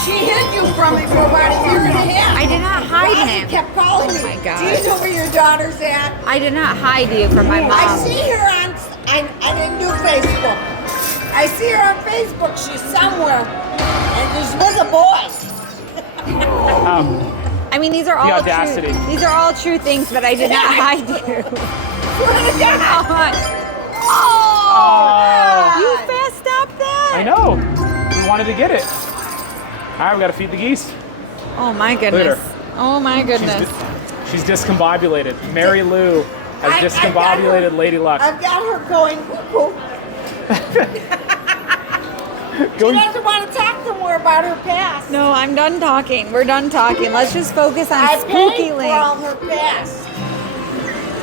She hid you from me for about a year and a half. I did not hide Rosie him. kept calling me. Oh my God. Do you know where your daughter's at? I did not hide you from my mom. I see her on. I didn't do Facebook. I see her on Facebook. She's somewhere, and she's with a boy. I mean, these are all audacity. true. These are all true things, but I did not hide you. Oh. You fast stopped that? I know. We wanted to get it. All right, we got to feed the geese. Oh my goodness. her. Oh my goodness. She's discombobulated. Mary Lou has discombobulated Lady Luck. I've got her going. Whoop, whoop. She doesn't want to talk to more about her past. No, I'm done talking. We're done talking. Let's just focus on I Spooky paid for all Link. her past.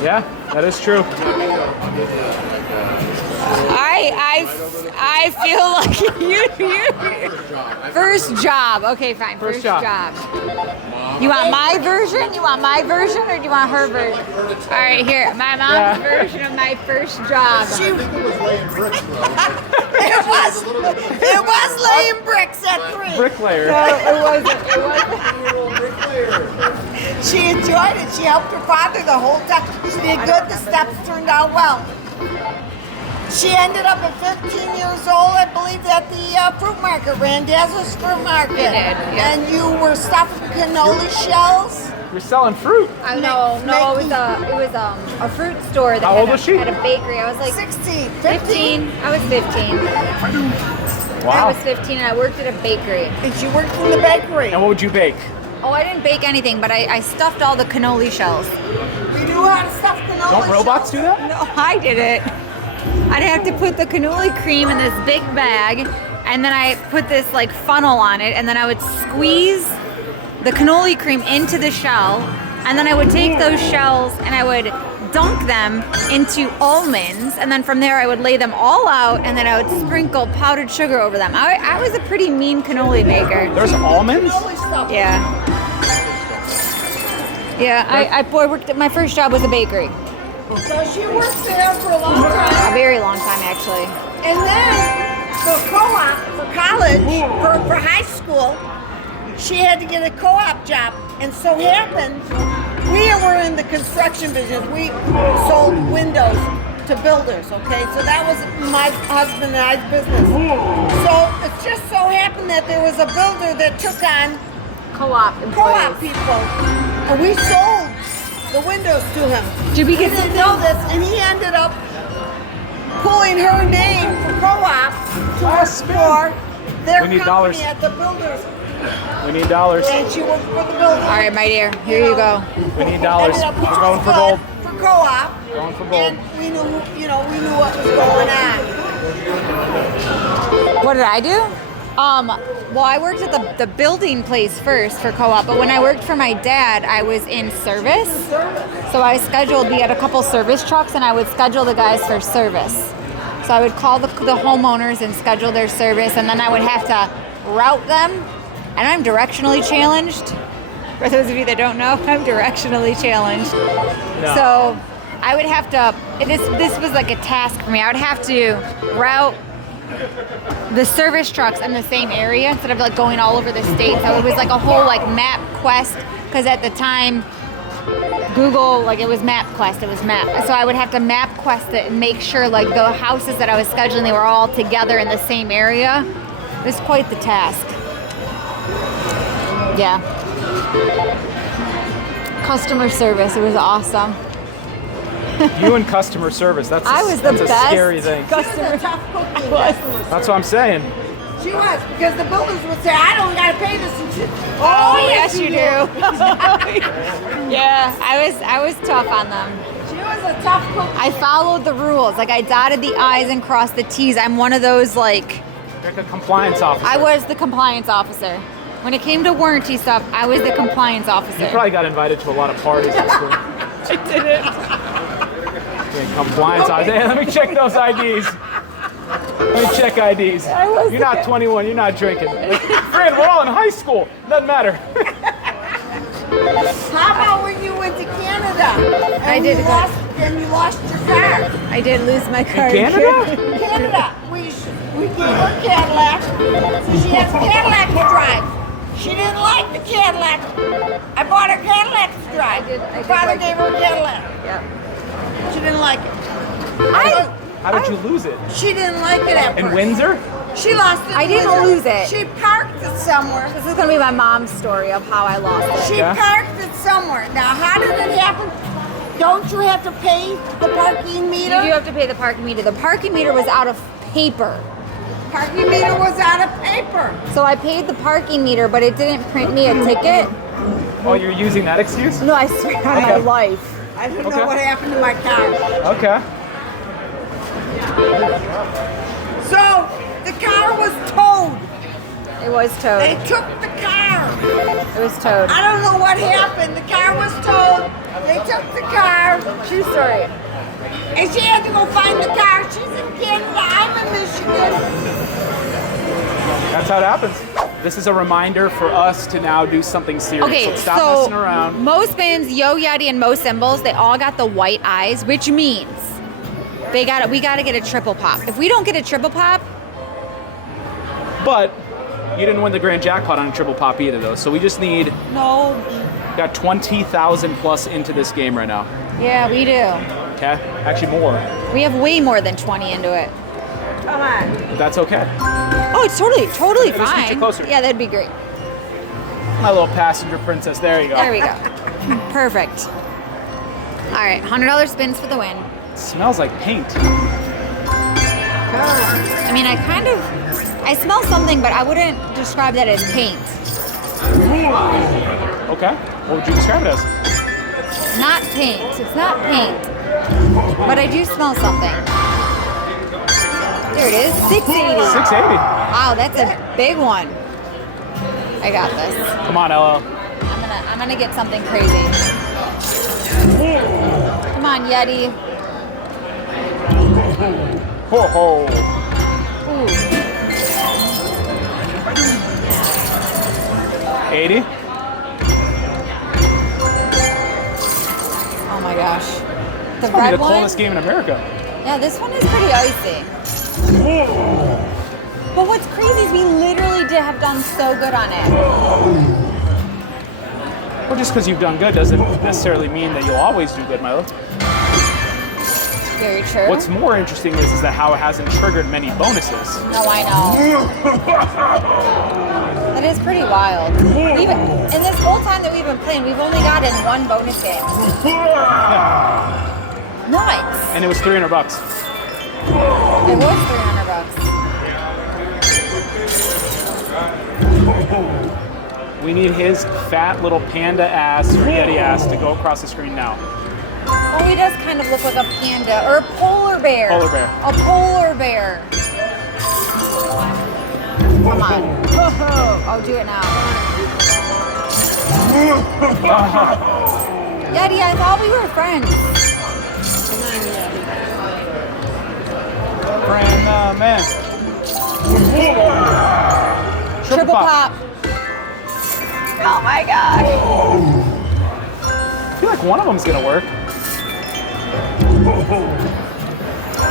Yeah, that is true. I feel like you first job. Okay, fine. First job. You want my version? You want my version, or do you want her version? All right, here. My mom's version of my first job. I think it was laying bricks, though. It was laying bricks at 3. Bricklayer. No, it wasn't. It wasn't. She enjoyed it. She helped her father the whole time. She did good. The steps turned out well. She ended up at 15 years old, I believe, at the fruit market, Randazzo's fruit market. You did, yeah. And you were stuffing cannoli shells. You're selling fruit. No, it was a fruit store that How old was she? had a bakery. I was like 16, 15. I was 15. I Wow. was 15 and I worked at a bakery. And she worked in the bakery. And what would you bake? Oh, I didn't bake anything, but I stuffed all the cannoli shells. We knew how to stuff cannoli. Don't robots do that? No, I did it. I'd have to put the cannoli cream in this big bag, and then I put this like funnel on it, and then I would squeeze the cannoli cream into the shell, and then I would take those shells and I would dunk them into almonds, and then from there I would lay them all out, and then I would sprinkle powdered sugar over them. I was a pretty mean cannoli maker. There's almonds? Yeah. Yeah, I worked at, my first job was a bakery. So she worked there for a long time. A very long time, actually. And then for co-op, for college, for high school, she had to get a co-op job. And so happened, we were in the construction business. We sold windows to builders, okay? So that was my husband and I's business. So it just so happened that there was a builder that took on Co-op co-op employees. people. And we sold the windows to him. Did we He get didn't know this, and he ended up pulling her name for co-op to work for their We need company dollars. at the builders. We need dollars. And she worked for the builders. All right, my dear, here you go. We need dollars. Ended up We're which going was for good gold. For co-op. Going for gold. And we knew, we knew what was going on. What did I do? Well, I worked at the building place first for co-op, but when I worked for my dad, I was in service. So I scheduled, we had a couple service trucks, and I would schedule the guys for service. So I would call the homeowners and schedule their service, and then I would have to route them. And I'm directionally challenged. For those of you that don't know, I'm directionally challenged. No. So I would have to, this was like a task for me. I would have to route the service trucks in the same area instead of like going all over the state. So it was like a whole like map quest, because at the time Google, like it was MapQuest, it was map. So I would have to map quest it and make sure like the houses that I was scheduling, they were all together in the same area. It was quite the task. Yeah. Customer service, it was awesome. You and customer service. That's I was the that's best a scary thing. She was a tough cookie in customer service. That's what I'm saying. She was, because the builders would say, I don't gotta pay this. And she, Oh, yes you do. Yeah, I was tough on them. She was a tough cookie. I followed the rules. Like I dotted the I's and crossed the T's. I'm one of those like, You're like a compliance officer. I was the compliance officer. When it came to warranty stuff, I was the compliance officer. You probably got invited to a lot of parties at school. I didn't. Compliance officer. Hey, let me check those IDs. Let me check IDs. You're not 21. You're not drinking. Fran, we're all in high school. Doesn't matter. How about when you went to Canada? And I did you go- lost, and you lost your car. I did lose my car. Canada? Canada. We gave her Cadillac. So she has a Cadillac to drive. She didn't like the Cadillac. I bought her Cadillac to drive. I did Father like gave her a Cadillac. Yeah. She didn't like it. How did you lose it? She didn't like it at In first. Windsor? She lost it. in I didn't Windsor. lose it. She parked it somewhere. This is gonna be my mom's story of how I lost it. She Yeah. parked it somewhere. Now, how did it happen? Don't you have to pay the parking meter? You do have to pay the parking meter. The parking meter was out of paper. Parking meter was out of paper. So I paid the parking meter, but it didn't print me a ticket. Oh, you're using that excuse? No, I swear on my life. I don't Okay. know what happened to my car. Okay. So, the car was towed. It was towed. They took the car. It was towed. I don't know what happened. The car was towed. They took the car. True story. And she had to go find the car. She's in Canada. I'm in Michigan. That's how it happens. This is a reminder for us to now do something serious. Okay, so stop so messing around. most bands, Yo Yeti and most Symbols, they all got the white eyes, which means we gotta get a triple pop. If we don't get a triple pop, But you didn't win the grand jackpot on a triple pop either, though. So we just need no. got 20,000 plus into this game right now. Yeah, we do. Okay, actually more. We have way more than 20 into it. Come on. But that's okay. Oh, it's totally Let me scoot fine. you closer. Yeah, that'd be great. My little passenger princess. There you go. There we go. Perfect. All right, $100 spins for the win. It smells like paint. I mean, I smell something, but I wouldn't describe that as paint. Okay. What would you describe it as? Not paint. It's not paint. But I do smell something. There it is. 680. 680. Wow, that's a big one. I got this. Come on, Ella. I'm gonna get something crazy. Come on, Yeti. Ho ho. Ooh. 80. Oh my gosh. The Probably red the one. coldest game in America. Yeah, this one is pretty icy. But what's crazy is we literally have done so good on it. Well, just because you've done good doesn't necessarily mean that you'll always do good, Milo. Very true. What's more interesting is that how it hasn't triggered many bonuses. No, I know. That is pretty wild. In this whole time that we've been playing, we've only gotten one bonus game. Nice. And it was $300. It was $300. We need his fat little panda ass or yeti ass to go across the screen now. Oh, he does kind of look like a panda or a polar bear. Polar bear. A polar bear. Come on. Oh, do it now. Yeti, I thought we were friends. Friend, man. Triple pop. Oh my gosh. I feel like one of them's gonna work.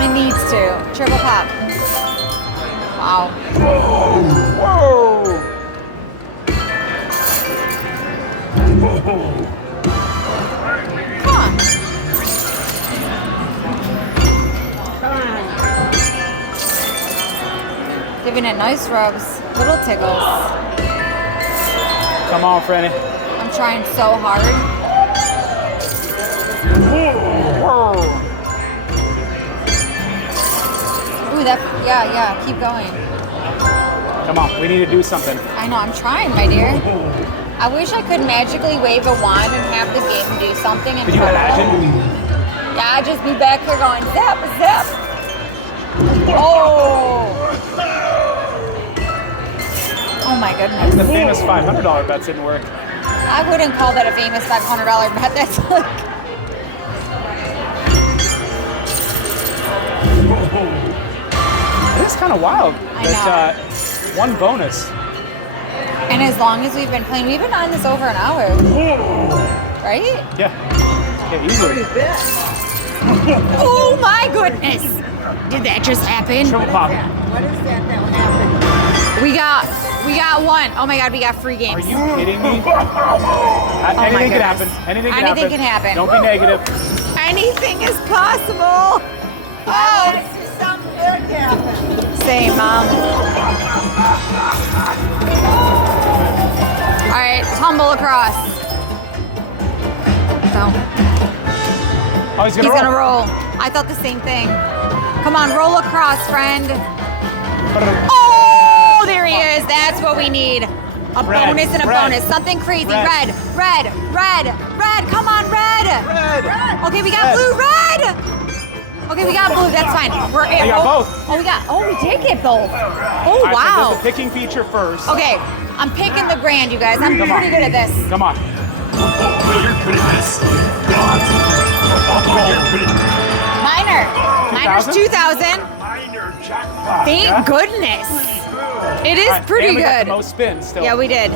It needs to. Triple pop. Wow. Whoa! Come on. Giving it nice rubs. Little tickles. Come on, Franny. I'm trying so hard. Whoa! Ooh, yeah, keep going. Come on, we need to do something. I know, I'm trying, my dear. I wish I could magically wave a wand and have the game do something Could you incredible. imagine? Yeah, I'd just be back here going zap, zap. Oh! Oh my goodness. The famous $500 bet didn't work. I wouldn't call that a famous $500 bet. That's like... It is kind of wild I that one bonus. And as long as we've been playing, we've been on this over an hour. Right? Yeah, easily. Oh my goodness! Did that just happen? Triple pop. What is that will happen? We got one. Oh my god, we got free games. Are you kidding me? Anything can happen. Anything can happen. Don't be negative. Anything is possible. Oh, Let's see something good happen. same, Mom. All right, tumble across. So Oh, he's he's gonna roll. I thought the same thing. Come on, roll across, friend. Oh, there he is. That's what we need. A Red, bonus and a red, bonus. Something crazy. red. Red. Come on, red. Okay, we got blue. Red. Okay, we got blue. That's fine. We got both. Oh, we did get both. Oh, All right, so wow. there's the picking feature first. Okay, I'm picking the grand, you guys. I'm pretty good at this. Come on. You're good at this. Miner's 2,000. Minor jackpot. Thank goodness. It is All right, pretty and we got good. the most spins still. Yeah, we did.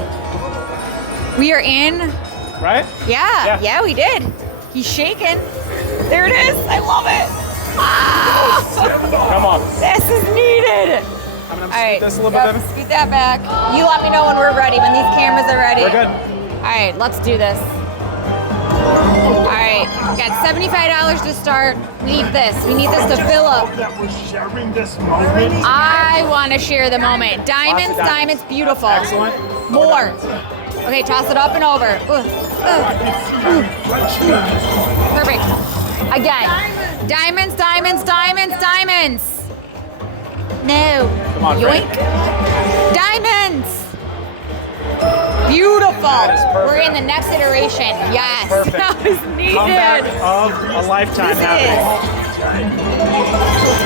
We are in. Right? Yeah, we did. He's shaking. There it is. I love it. Ah! Come on. This is needed. I'm gonna All right, scoot this a little bit, baby. scoot that back. You let me know when we're ready, when these cameras are ready. We're good. All right, let's do this. All right, got $75 to start. We need this. We need this to fill up. That was sharing this moment. I want to share the moment. Diamonds, Lots of diamonds, beautiful. Excellent. More. Okay, toss it up and over. Perfect. Again. Diamonds, diamonds, diamonds, diamonds. No. Come on, Yoink. Frank. Diamonds. Beautiful. beautiful. is perfect. We're in the next iteration. Yes. Perfect. That was needed. Comeback of a lifetime This happening.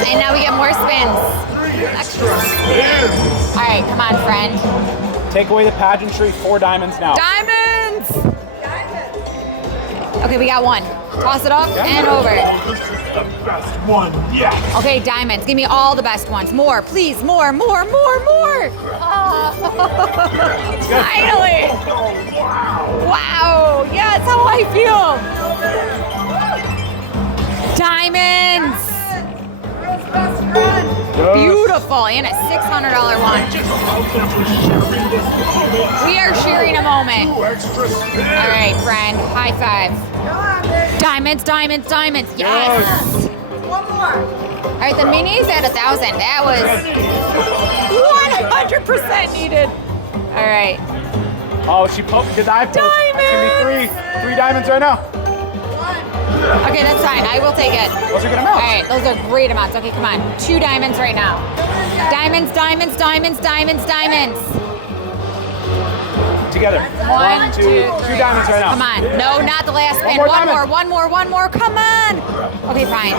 And now we get more spins. Extra spins. All right, come on, friend. Take away the pageantry. 4 diamonds now. Diamonds! Okay, we got one. Toss it up and over. This is the best one yet. Okay, diamonds. Give me all the best ones. More, please. More. Oh. Finally. Oh, wow. Wow. Yeah, that's how I feel. Diamonds. Yes. Beautiful. And a $600 one. Just about that we're sharing this moment. We are sharing a moment. 2 extra spins. All right, friend. High five. Diamonds. Yes. One more. All right, the minis at 1,000. That was 100% needed. All right. Oh, she did I poke? Diamonds! That's gonna be 3 diamonds right now. Okay, that's fine. I will take it. Those are good All amounts. right, those are great amounts. Okay, come on. 2 diamonds right now. Diamonds. Together. 1, 2, 3. 2 diamonds right now. Come on. No, not the last spin. more One diamond. more. Come on. Okay, fine.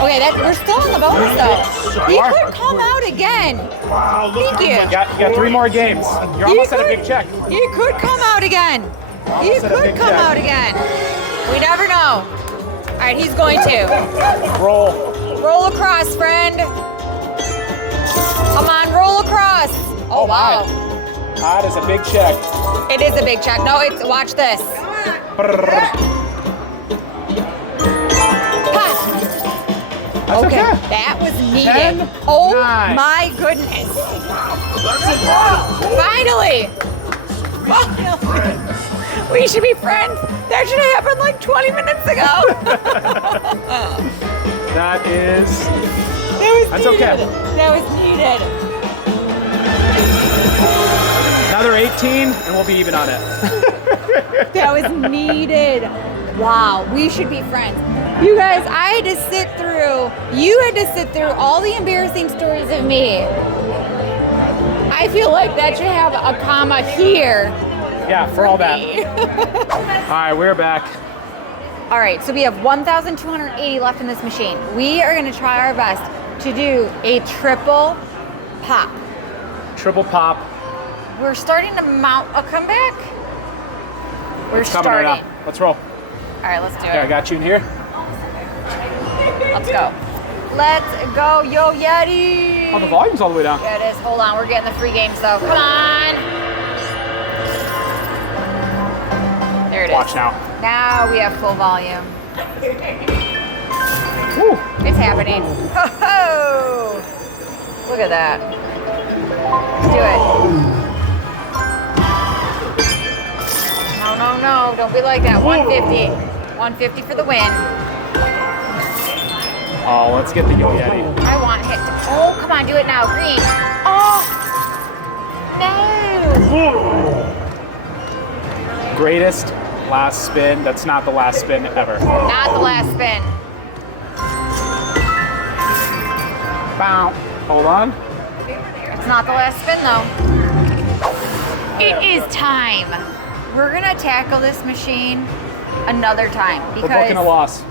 Okay, we're still on the bonus though. He are. could come out again. Wow, look Thank you. You got 3 more games. You're almost at a big check. He could come out again. He Almost at a could big come check. out again. We never know. All right, he's going to. Roll. Roll across, friend. Come on, roll across. Oh, wow. That is a big check. It is a big check. No, watch this. That's okay. That was needed. 10, Oh 9. my goodness. Finally. We should be friends. That should have happened like 20 minutes ago. That is. That's needed. okay. That was needed. Another 18, and we'll be even on it. That was needed. Wow, we should be friends. You guys, I had to sit through, you had to sit through all the embarrassing stories of me. I feel like that should have a comma here. Yeah, for all that. All right, we're back. All right, so we have 1,280 left in this machine. We are gonna try our best to do a triple pop. Triple pop. We're starting to mount a comeback. We're It's coming right starting. now. Let's roll. All right, let's do Okay, I it. got you in here. Let's go. Let's go, Yo Yeti. Oh, the volume's all the way down. Yeah, it is. Hold on, we're getting the free games though. Come on. There it is. Watch now. Now we have full volume. Woo. It's happening. Ho-ho! Look at that. Let's do it. No. Don't be like that. 150. 150 for the win. Oh, let's get the Yo Yeti. I want hit. Oh, come on, do it now. Green. Oh! No! Greatest last spin. That's not the last spin ever. Not the last spin. Bow. Hold on. It's not the last spin though. It is time. We're gonna tackle this machine another time We're booking a because loss.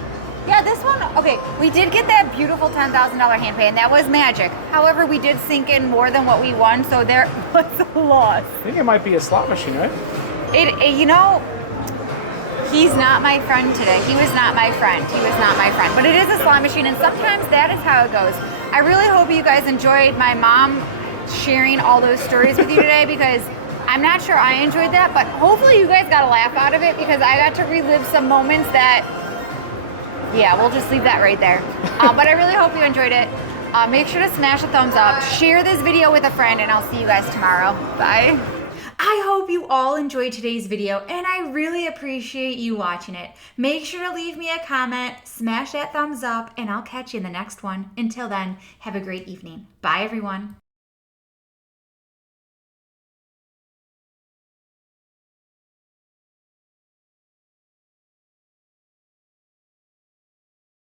yeah, this one. Okay, we did get that beautiful $10,000 hand pay, and that was magic. However, we did sink in more than what we won, so there was a loss. I think it might be a slot machine, right? You know, he's not my friend today. He was not my friend. But it is a slot machine, and sometimes that is how it goes. I really hope you guys enjoyed my mom sharing all those stories with you today because I'm not sure I enjoyed that, but hopefully you guys got a laugh out of it because I got to relive some moments that, yeah, we'll just leave that right there. But I really hope you enjoyed it. Make sure to smash a thumbs up, share this video with a friend, and I'll see you guys tomorrow. Bye. I hope you all enjoyed today's video, and I really appreciate you watching it. Make sure to leave me a comment, smash that thumbs up, and I'll catch you in the next one. Until then, have a great evening. Bye, everyone.